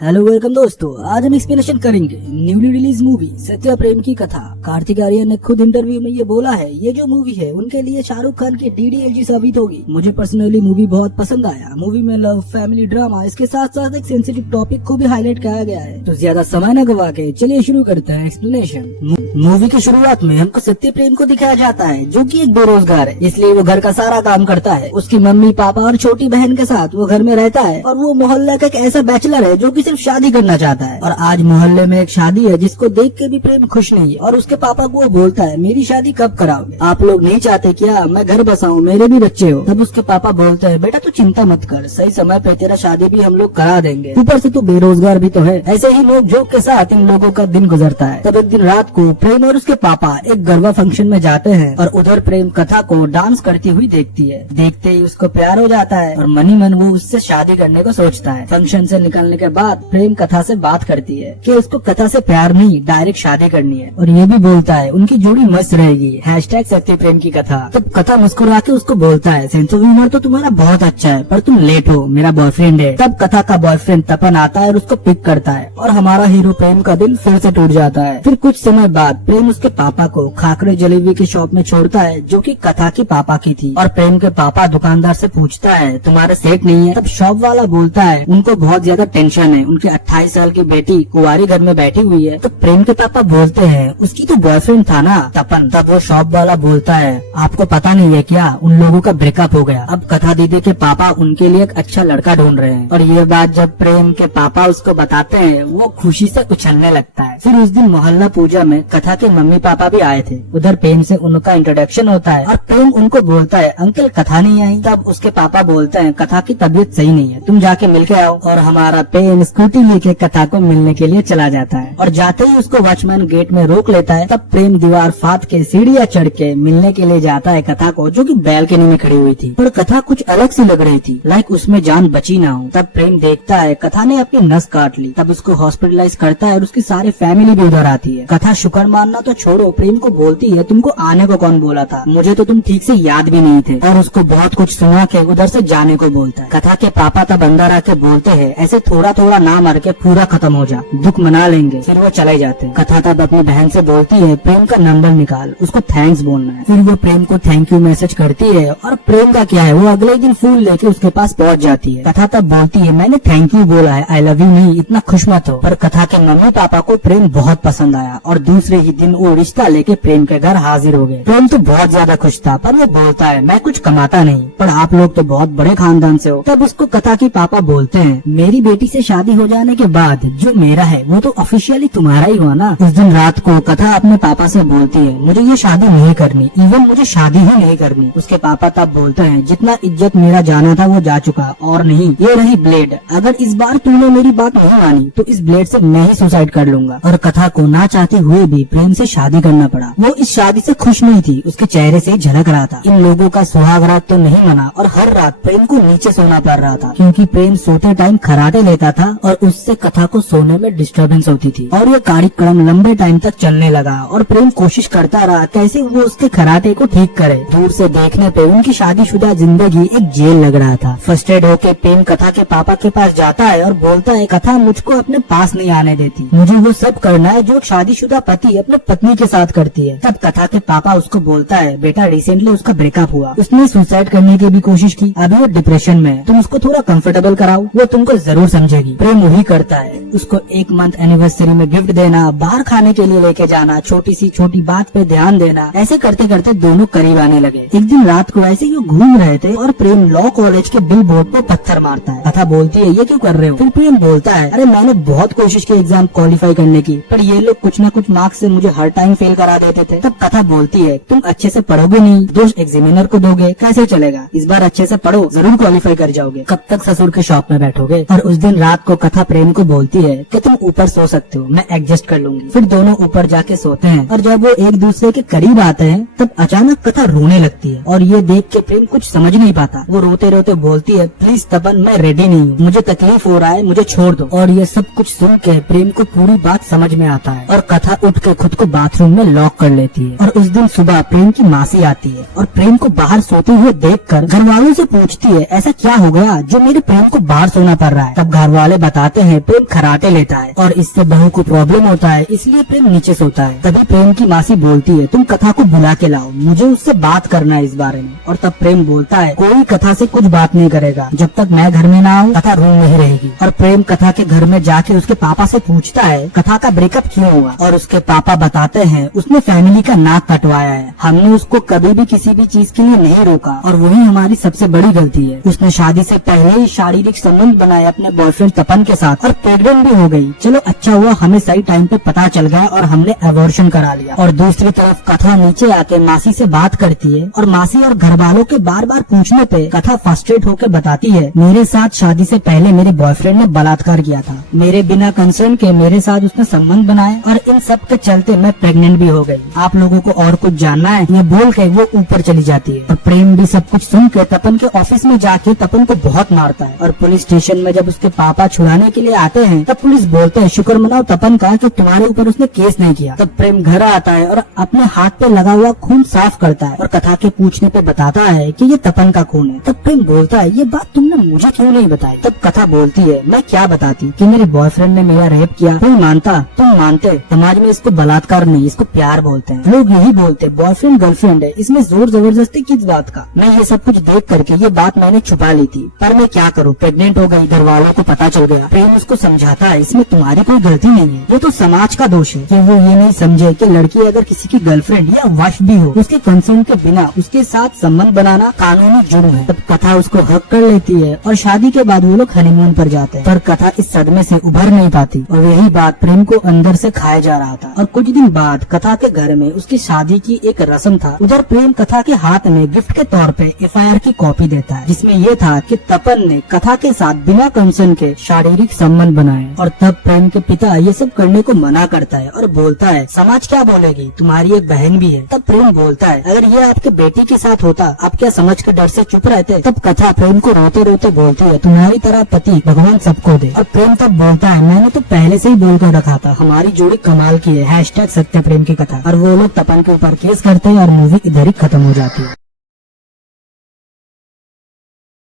Hello welcome दोस्तों, आज हम एक्सप्लेनेशन करेंगे न्यूली रिलीज मूवी सत्या प्रेम की कथा। कार्तिक आर्यन ने खुद इंटरव्यू में ये बोला है, ये जो मूवी है उनके लिए शाहरुख खान की DDLG साबित होगी। मुझे पर्सनली मूवी बहुत पसंद आया। मूवी में लव, फैमिली, ड्रामा, इसके साथ साथ एक सेंसिटिव टॉपिक को भी हाईलाइट किया गया है। तो ज्यादा समय न गवा के चलिए शुरू करते हैं एक्सप्लेनेशन। मूवी की शुरुआत में हमको सत्य प्रेम को दिखाया जाता है, जो कि एक बेरोजगार है, इसलिए वो घर का सारा काम करता है। उसकी मम्मी पापा और छोटी बहन के साथ वो घर में रहता है और वो मोहल्ले का एक ऐसा बैचलर है जो कि सिर्फ शादी करना चाहता है। और आज मोहल्ले में एक शादी है जिसको देख के भी प्रेम खुश नहीं, और उसके पापा को वो बोलता है मेरी शादी कब कराओगे, आप लोग नहीं चाहते क्या मैं घर बसाऊं, मेरे भी बच्चे हो। तब उसके पापा बोलते हैं बेटा तू चिंता मत कर, सही समय पे तेरा शादी भी हम लोग करा देंगे, ऊपर से तू बेरोजगार भी तो है। ऐसे ही लोग जोक के साथ इन लोगों का दिन गुजरता है। तब एक दिन रात को प्रेम और उसके पापा एक गरबा फंक्शन में जाते हैं और उधर प्रेम कथा को डांस करती हुई देखती है। देखते ही उसको प्यार हो जाता है और मनी मन वो उससे शादी करने को सोचता है। फंक्शन से निकलने के बाद प्रेम कथा से बात करती है कि उसको कथा से प्यार नहीं डायरेक्ट शादी करनी है, और ये भी बोलता है उनकी जोड़ी मस्त रहेगी। #सत्य प्रेम की कथा। तब कथा मुस्कुरा के उसको बोलता है सेंस ऑफ ह्यूमर तो तुम्हारा बहुत अच्छा है, पर तुम लेट हो, मेरा बॉयफ्रेंड है। तब कथा का बॉयफ्रेंड तपन आता है और उसको पिक करता है और हमारा हीरो प्रेम का दिल फिर से टूट जाता है। फिर कुछ समय बाद प्रेम उसके पापा को खाकरे जलेबी की शॉप में छोड़ता है, जो कि कथा की पापा की थी। और प्रेम के पापा दुकानदार से पूछता है तुम्हारे सेट नहीं है। तब शॉप वाला बोलता है उनको बहुत ज्यादा टेंशन है, उनके 28 साल की बेटी कुंवारी घर में बैठी हुई है। तो प्रेम के पापा बोलते हैं उसकी तो बॉयफ्रेंड था ना तपन। तब वो शॉप वाला बोलता है आपको पता नहीं है क्या, उन लोगों का ब्रेकअप हो गया। अब कथा दीदी के पापा उनके लिए एक अच्छा लड़का ढूंढ रहे हैं। और ये बात जब प्रेम के पापा उसको बताते हैं वो खुशी से उछलने लगता है। फिर उस दिन मोहल्ला पूजा में कथा के मम्मी पापा भी आए थे। उधर प्रेम से उनका इंट्रोडक्शन होता है और प्रेम उनको बोलता है अंकल कथा नहीं आई। तब उसके पापा बोलते हैं कथा की तबीयत सही नहीं है, तुम जाके मिल के आओ। और हमारा प्रेम स्कूटी लेके कथा को मिलने के लिए चला जाता है और जाते ही उसको वॉचमैन गेट में रोक लेता है। तब प्रेम दीवार फाड़ के सीढ़ियाँ चढ़ के मिलने के लिए जाता है कथा को, जो कि बैल्कनी में खड़ी हुई थी। पर कथा कुछ अलग सी लग रही थी, लाइक उसमें जान बची ना हो। तब प्रेम देखता है कथा ने अपनी नस काट ली। तब उसको हॉस्पिटलाइज करता है और उसकी सारी फैमिली भी उधर आती है। कथा शुक्र मानना तो छोड़ो, प्रेम को बोलती है तुमको आने को कौन बोला था, मुझे तो तुम ठीक से याद भी नहीं थे। और उसको बहुत कुछ सुना के उधर से जाने को बोलता है। कथा के पापा तब अंदर आके बोलते हैं ऐसे थोड़ा थोड़ा ना मर के पूरा खत्म हो जा, दुख मना लेंगे। फिर वो चले जाते हैं। कथा तब अपनी बहन से बोलती है प्रेम का नंबर निकाल, उसको थैंक्स बोलना है। फिर वो प्रेम को थैंक यू मैसेज करती है और प्रेम का क्या है वो अगले दिन फूल लेके उसके पास पहुंच जाती है। कथा तब बोलती है मैंने थैंक यू बोला है, आई लव यू नहीं, इतना खुश मत हो। पर कथा के मम्मी पापा को प्रेम बहुत पसंद आया और दूसरे ही दिन वो रिश्ता लेके प्रेम के घर हाजिर हो गए। प्रेम तो बहुत ज्यादा खुश था, पर वो बोलता है मैं कुछ कमाता नहीं, पर आप लोग तो बहुत बड़े खानदान से हो। तब उसको कथा के पापा बोलते हैं मेरी बेटी से शादी हो जाने के बाद जो मेरा है वो तो ऑफिशियली तुम्हारा ही हुआ ना। उस दिन रात को कथा अपने पापा से बोलती है मुझे ये शादी नहीं करनी, इवन मुझे शादी ही नहीं करनी। उसके पापा तब बोलते हैं जितना इज्जत मेरा जाना था वो जा चुका, और नहीं ये रही ब्लेड, अगर इस बार तूने मेरी बात नहीं मानी तो इस ब्लेड से मैं ही सुसाइड कर लूंगा। और कथा को ना चाहते हुए भी प्रेम से शादी करना पड़ा। वो इस शादी से खुश नहीं थी, उसके चेहरे से झलक रहा था। इन लोगों का सुहाग रात तो नहीं मना और हर रात प्रेम को नीचे सोना पड़ रहा था, क्योंकि प्रेम सोते टाइम खराटे लेता था और उससे कथा को सोने में डिस्टर्बेंस होती थी। और ये कार्यक्रम लंबे टाइम तक चलने लगा और प्रेम कोशिश करता रहा कैसे वो उसके खराटे को ठीक करे। दूर से देखने पे उनकी शादीशुदा जिंदगी एक जेल लग रहा था। फ्रस्ट्रेट होके प्रेम कथा के पापा के पास जाता है और बोलता है कथा मुझको अपने पास नहीं आने देती, मुझे वो सब करना है जो शादीशुदा पति अपने पत्नी के साथ करती है। तब कथा के पापा उसको बोलता है बेटा रिसेंटली उसका ब्रेकअप हुआ, उसने सुसाइड करने की भी कोशिश की, अभी वो डिप्रेशन में है, तुम उसको थोड़ा कंफर्टेबल कराओ, वो तुमको जरूर समझेगी। प्रेम वही करता है, उसको 1 मंथ एनिवर्सरी में गिफ्ट देना, बाहर खाने के लिए लेके जाना, छोटी सी छोटी बात पे ध्यान देना। ऐसे करते करते दोनों करीब आने लगे। एक दिन रात को ऐसे ही घूम रहे थे और प्रेम लॉ कॉलेज के बिल बोर्ड पे पत्थर मारता है। कथा बोलती है ये क्यों कर रहे हो। फिर प्रेम बोलता है अरे मैंने बहुत कोशिश की एग्जाम क्वालिफाई करने की, पर ये लोग कुछ न कुछ मार्क्स से मुझे हर टाइम फेल करा देते थे। तब कथा बोलती है तुम अच्छे से पढ़ोगे नहीं, दोष एग्जामिनर को दोगे, कैसे चलेगा, इस बार अच्छे से पढ़ो, जरूर क्वालिफाई कर जाओगे, कब तक ससुर के शॉप में बैठोगे। और उस दिन रात को कथा प्रेम को बोलती है कि तुम ऊपर सो सकते हो, मैं एडजस्ट कर लूंगी। फिर दोनों ऊपर जाके सोते हैं और जब वो एक दूसरे के करीब आते हैं तब अचानक कथा रोने लगती है और ये देख के प्रेम कुछ समझ नहीं पाता। वो रोते रोते बोलती है प्लीज तपन मैं रेडी नहीं हूँ, मुझे तकलीफ हो रहा है, मुझे छोड़ दो। और ये सब कुछ सुन के प्रेम को पूरी बात समझ में आता है और कथा उठ के खुद को बाथरूम में लॉक कर लेती है। और उस दिन सुबह प्रेम की मासी आती है और प्रेम को बाहर सोते हुए देखकर घर वालों से पूछती है ऐसा क्या हो गया जो मेरे प्रेम को बाहर सोना पड़ रहा है। तब घर वाले बताते हैं प्रेम खराटे लेता है और इससे बहू को प्रॉब्लम होता है, इसलिए प्रेम नीचे सोता है। तभी प्रेम की मासी बोलती है तुम कथा को बुला के लाओ, मुझे उससे बात करना है इस बारे में। और तब प्रेम बोलता है कोई कथा से कुछ बात नहीं करेगा, जब तक मैं घर में ना आऊँ कथा रूम में ही रहेगी। और प्रेम कथा के घर में जाके उसके पापा से पूछता है कथा का ब्रेकअप क्यों हुआ। और उसके पापा बताते हैं उसने फैमिली का नाक कटवाया है, हमने उसको कभी भी किसी भी चीज के लिए नहीं रोका और वही हमारी सबसे बड़ी गलती है। उसने शादी से पहले ही शारीरिक संबंध बनाए अपने बॉयफ्रेंड तपन के साथ और प्रेग्नेंट भी हो गई। चलो अच्छा हुआ हमें सही टाइम पे पता चल गया और हमने एबॉर्शन करा लिया। और दूसरी तरफ कथा नीचे आके मासी से बात करती है और मासी और घर वालों के बार बार पूछने पे कथा फ्रस्ट्रेट होकर बताती है मेरे साथ शादी से पहले मेरे बॉयफ्रेंड ने बलात्कार किया था, मेरे बिना कंसर्न के मेरे साथ उसने संबंध बनाए और इन सब के चलते मैं प्रेग्नेंट भी हो गई। आप लोगों को और कुछ जानना है? ये बोल के वो ऊपर चली जाती है। और प्रेम भी सब कुछ सुन के तपन के ऑफिस में जाके तपन को बहुत मारता है। और पुलिस स्टेशन में जब उसके पापा छुड़ाने के लिए आते हैं तब पुलिस बोलते हैं शुक्र मनाओ तपन का कि तुम्हारे ऊपर उसने केस नहीं किया। तब प्रेम घर आता है और अपने हाथ पे लगा हुआ खून साफ करता है और कथा के पूछने पे बताता है कि ये तपन का खून है। तब प्रेम बोलता है ये बात तुमने मुझे क्यों नहीं बताई। तब कथा बोलती है मैं क्या बताती कि मेरे बॉयफ्रेंड ने मेरा रेप किया, कोई मानता, तुम मानते? समाज में इसको बलात्कार नहीं इसको प्यार बोलते हैं, लोग यही बोलते बॉयफ्रेंड गर्लफ्रेंड है, इसमें जोर जबरदस्ती किस बात का। मैं ये सब कुछ देख करके ये बात मैंने छुपा ली थी, पर मैं क्या करूँ, प्रेग्नेंट हो गई, घर वालों को पता चल गया। प्रेम उसको समझाता है इसमें तुम्हारी कोई गलती नहीं है, ये तो समाज का दोष है कि वो ये नहीं समझे कि लड़की अगर किसी की गर्लफ्रेंड या वाइफ भी हो उसके कंसर्न के बिना उसके साथ संबंध बनाना कानूनी जुर्म है। तब कथा उसको हक कर लेती है और शादी के बाद वो लोग हनीमून पर जाते हैं। पर कथा इस सदमे से उभर नहीं पाती और यही बात प्रेम को अंदर से खाया जा रहा था। और कुछ दिन बाद कथा के घर में उसकी शादी की एक रस्म था। उधर प्रेम कथा के हाथ में गिफ्ट के तौर पे FIR की कॉपी देता है जिसमें ये था कि तपन ने कथा के साथ बिना कंसर्न के शारीरिक संबंध बनाए। और तब प्रेम के पिता ये सब करने को मना करता है और बोलता है समाज क्या बोलेगी, तुम्हारी एक बहन भी है। तब प्रेम बोलता है अगर ये आपके बेटी के साथ होता आप क्या समझ के डर से चुप रहते। तब कथा प्रेम को रोते रोते बोलती है तुम्हारी तरह पति भगवान सबको दे। और प्रेम तब बोलता है मैंने तो पहले से ही बोलकर रखा था हमारी जोड़ी कमाल की है, #सत्य प्रेम की कथा। और वो लोग तपन के ऊपर केस करते हैं और मूवी इधर ही खत्म हो जाती है।